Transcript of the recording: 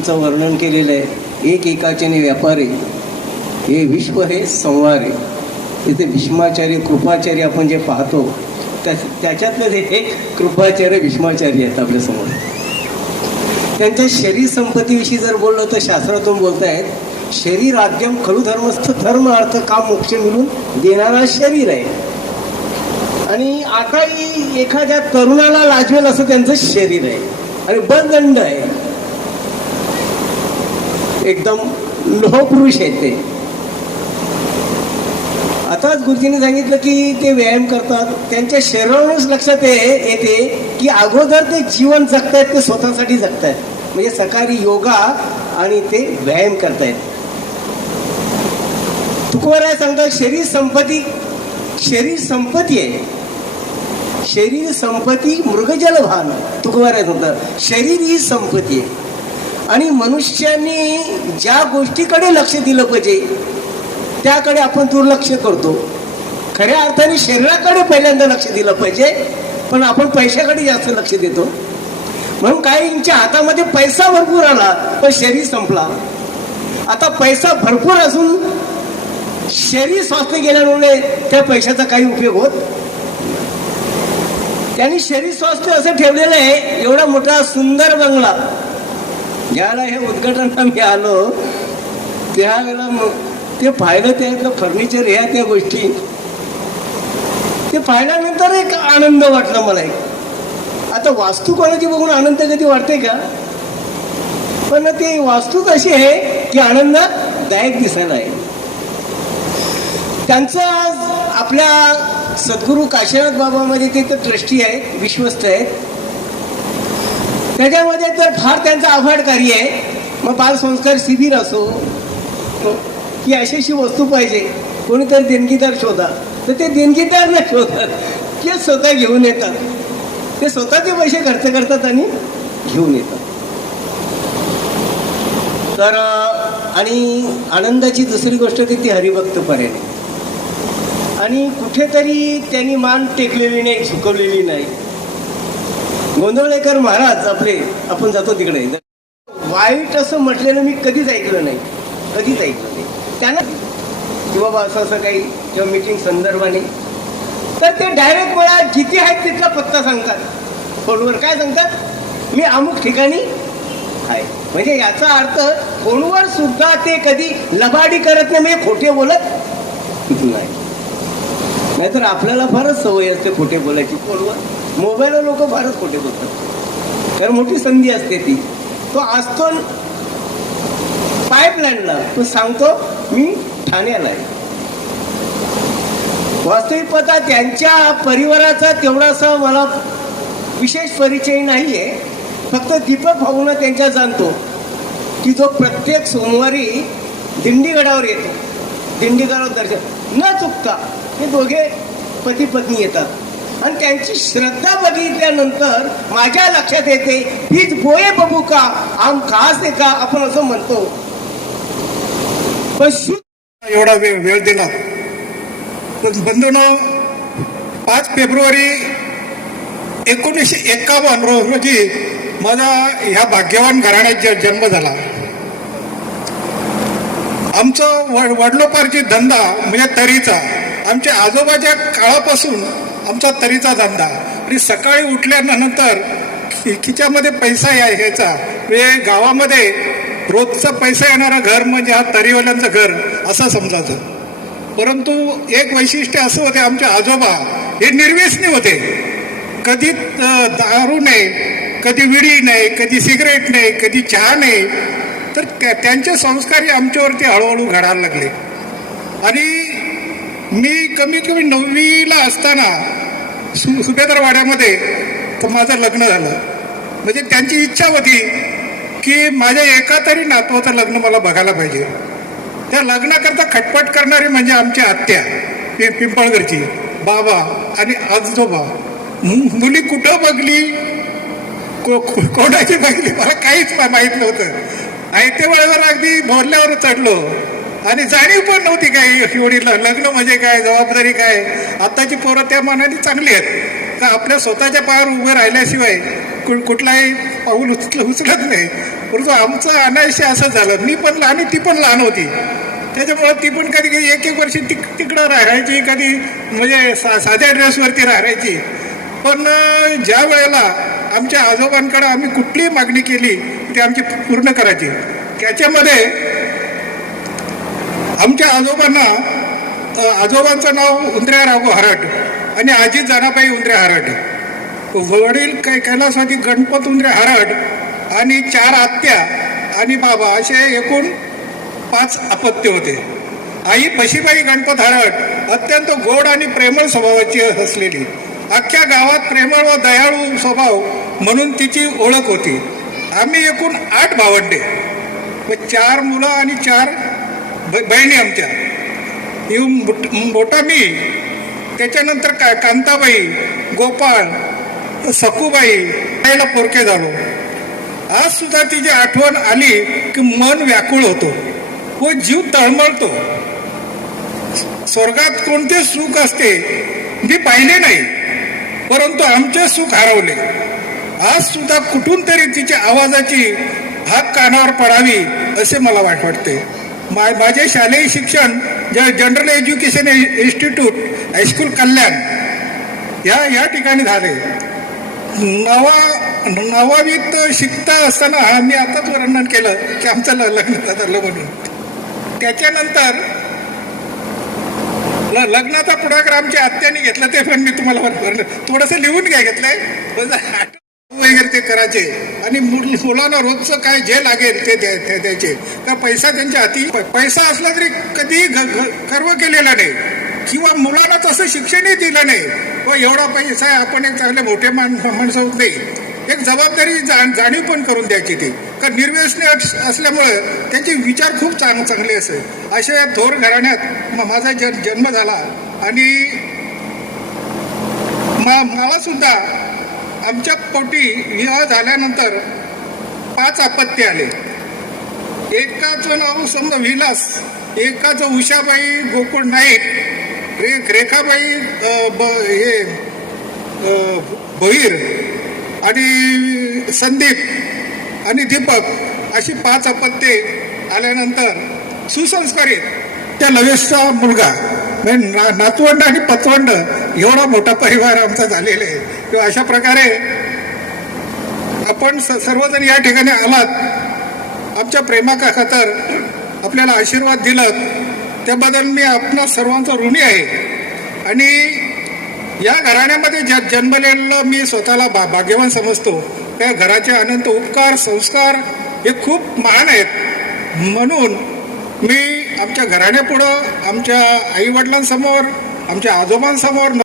महाराजांचं वर्णन केलेलं आहे, एक एकाचेने व्यापारी, हे विश्व हे संवार आहे. तिथे भीष्माचार्य कृपाचार्य आपण जे पाहतो त्याच्यातलं एक कृपाचार्य भीष्माचार्य आहेत आपल्यासमोर. त्यांच्या शरीर संपत्तीविषयी जर बोललो तर शास्त्रातून बोलतायत, शरीर आद्यम खलु धर्मस्थ, धर्म अर्थ काम मोक्ष मिळून देणारा शरीर आहे. आणि आता एखाद्या तरुणाला लाजवेल असं त्यांचं शरीर आहे आणि बलदंड आहे, एकदम लोहपुरुष आहे ते. आताच गुरुजींनी सांगितलं की ते व्यायाम करतात, त्यांच्या शरीरावरूनच लक्षात येते की अगोदर ते जीवन जगतायत, ते स्वतःसाठी जगतायत. म्हणजे सकाळी योगा आणि ते व्यायाम करतायत. तुकोबाराय सांगतात शरीर संपत्ती आहे, शरीर संपत्ती मृगजल भान. तुकोबाराय सांगतात शरीर ही संपत्ती आहे. आणि मनुष्याने ज्या गोष्टीकडे लक्ष दिलं पाहिजे त्याकडे आपण दुर्लक्ष करतो. खऱ्या अर्थाने शरीराकडे पहिल्यांदा लक्ष दिलं पाहिजे, पण आपण पैशाकडे जास्त लक्ष देतो. म्हणून काहींच्या हातामध्ये पैसा भरपूर आला पण शरीर संपला. आता पैसा भरपूर असून शरीर स्वास्थ्य गेल्यामुळे त्या पैशाचा काही उपयोग होत. त्यांनी शरीर स्वास्थ्य असं ठेवलेलं आहे, एवढा मोठा सुंदर बंगला. ज्याला हे उद्घाटनाला मी आलो त्यावेळेला ते पाहिलं, त्यातलं फर्निचर ह्या त्या गोष्टी ते पाहिल्यानंतर एक आनंद वाटला मला. एक आता वास्तू कोणाची बघून आनंद कधी वाटते का? पण ते वास्तू कशी आहे की आनंददायक दिसायला आहे. त्यांचं आपल्या सद्गुरू काशीनाथ बाबामध्ये ते तर ट्रस्टी आहेत, विश्वस्त आहेत. त्याच्यामध्ये तर फार त्यांचं अफाट कार्य आहे. मग बालसंस्कार शिबिर असो की अशी वस्तू पाहिजे, कोणीतरी देणगीदार शोधा, तर ते देणगीदार नाही शोधतात, ते स्वतः घेऊन येतात. ते स्वतःचे पैसे खर्च करतात आणि घेऊन येतात. तर आणि आनंदाची दुसरी गोष्ट ती हरिभक्त पर्याय. आणि कुठेतरी त्यांनी मान टेकलेली नाही, झुकवलेली नाही. गोंधळेकर महाराज आपले, आपण जातो तिकडे, वाईट असं म्हटलेलं मी कधीच ऐकलं नाही, कधीच ऐकलं नाही त्यांना की बाबा असं असं काही किंवा मीटिंग संदर्भाने. तर ते डायरेक्ट मला किती आहेत तिथला पत्ता सांगतात फोनवर. काय सांगतात? मी अमुक ठिकाणी आहे. म्हणजे याचा अर्थ फोनवर सुद्धा ते कधी लबाडी करत नाही, म्हणजे खोटे बोलत नाही. नाहीतर आपल्याला फारच सवय असते खोटे बोलायची फोनवर. मोबाईलवर लोक फारच खोटे बोलतात, कारण मोठी संधी असते ती. तो असतो पाईपलाईनला, तो सांगतो मी ठाण्याला आहे. वास्तविक पता त्यांच्या परिवाराचा तेवढासा मला विशेष परिचय नाहीये. फक्त दीपक भाऊना त्यांच्या जाणतो की जो प्रत्येक सोमवारी दिंडीगडावर येतो. दिंडीगडावर दर्शन न चुकता हे दोघे पती पत्नी येतात. आणि त्यांची श्रद्धा बघितल्यानंतर माझ्या लक्षात येते हीच बोये बबू का आम खास आहे का आपण असं म्हणतो. पण एवढा वेळ दिला. पण बंधूंनो, 5 फेब्रुवारी 1951 रोजी माझा ह्या भाग्यवान घराण्यात जन्म झाला. आमचं वडलोपार्जित धंदा म्हणजे तरीचा, आमच्या आजोबाच्या काळापासून आमचा तरीचा धंदा. आणि सकाळी उठल्यानंतर खिच्यामध्ये पैसा यायचा. म्हणजे गावामध्ये रोजचा पैसा येणारा घर म्हणजे हा तरीवाल्यांचं घर असं समजायचं. परंतु एक वैशिष्ट्य असं होते, आमचे आजोबा हे निर्व्यसनी होते. कधी दारू नाही, कधी विडी नाही, कधी सिगरेट नाही, कधी चहा नाही. तर त्यांचे संस्कारही आमच्यावरती हळूहळू घडायला लागले. आणि मी कमीत कमी 9वीला असताना सुभेदारवाड्यामध्ये तर माझं लग्न झालं. म्हणजे त्यांची इच्छा होती की माझ्या एका तरी नातवाचं लग्न मला बघायला पाहिजे. त्या लग्नाकरता खटपट करणारी म्हणजे आमची आत्या पिंपळगरची, बाबा आणि आजोबा. मुली कुठं बघली, कोणाची बघली मला काहीच माहीत नव्हतं. आयत्या वेळेवर अगदी भोरल्यावर चढलो आणि जाणीव पण नव्हती काय एवढी लग्न म्हणजे काय, जबाबदारी काय. आत्ताची पोरं त्या मानाने चांगली आहेत का आपल्या स्वतःच्या पायावर उभे राहिल्याशिवाय कुठलाही पाऊल उचलत नाही. परंतु आमचं अनायसे असं झालं, मी पण लहान ती पण लहान होती, त्याच्यामुळं ती पण कधी कधी एक वर्षी तिकडं राहायची, कधी म्हणजे साध्या ड्रेसवरती राहायची. पण ज्या वेळेला आमच्या आजोबांकडे आम्ही कुठलीही मागणी केली ती आमची पूर्ण करायची. त्याच्यामध्ये आमच्या आजोबांचं नाव उंद्र्या राघो हराट आणि आजी जनाबाई उंद्र्या हराट. वडील कैलासवादी गणपत उंद्र्या हराट आणि 4 आत्या आणि बाबा असे एकूण 5 अपत्य होते. आई पशीबाई गणपत हराट अत्यंत गोड आणि प्रेमळ स्वभावाची असलेली, अख्ख्या गावात प्रेमळ व दयाळू स्वभाव म्हणून तिची ओळख होती. आम्ही एकूण 8 भावंडे व 4 मुलं आणि 4 बहिणी आमच्या. मोठा मी, त्याच्यानंतर कांताबाई, गोपाळ, सखूबाई यायला पोरके झालो. आज सुद्धा तिची आठवण आली की मन व्याकुळ होतो व जीव तळमळतो. स्वर्गात कोणते सुख असते मी पाहिले नाही, परंतु आमचे सुख हरवले. आज सुद्धा कुठून तरी तिच्या आवाजाची हाक कानावर पडावी असे मला वाटते. माझे शालेय शिक्षण जनरल एज्युकेशन इन्स्टिट्यूट हायस्कूल कल्याण या ठिकाणी झाले. 9वीत शिकता असताना मी आताच वर्णन केलं की आमचं लग्न झालं म्हणून. त्याच्यानंतर लग्नाचा पुढाकार आमच्या आत्याने घेतला, ते पण मी तुम्हाला थोडंसं लिहून घेतलंय वगैरे ते करायचे. आणि मुलांना रोजचं काय जे लागेल ते द्यायचे. का पैसा त्यांच्या हाती, पैसा असला तरी कधी गर्व केलेला नाही किंवा मुलांना तसं शिक्षणही दिलं नाही. व एवढा पैसा आहे, आपण एक चांगले मोठे माणसं होत नाही, एक जबाबदारी जाणीव पण करून द्यायची. ती का निर्व्यसनी असल्यामुळं त्यांचे विचार खूप चांगले असे. अशा या थोर घराण्यात माझा जन्म झाला. आणि मला सुद्धा आमच्या पोटी विवाह झाल्यानंतर 5 अपत्य आले. एकाचं नाव समजा विलास, एकाचं उषाबाई गोकुळ नाईक, रेखाबाई भोईर आणि संदीप आणि दीपक अशी 5 अपत्ये आल्यानंतर सुसंस्कारित त्या लवेशचा मुलगा, नातवंड आणि पतवंड एवढा मोठा परिवार आमचा झालेला आहे. किंवा अशा प्रकारे आपण सर्वजण या ठिकाणी आलात, आमच्या प्रेमाका खातर आपल्याला आशीर्वाद दिलात, त्याबद्दल मी आपणा सर्वांचा ऋणी आहे. आणि या घराण्यामध्ये जन्मलेलं मी स्वतःला भाग्यवान समजतो. त्या घराचे अनंत उपकार संस्कार हे खूप महान आहेत. म्हणून मी आमच्या घराण्यापुढं, आमच्या आईवडिलांसमोर, आमच्या आजोबांसमोर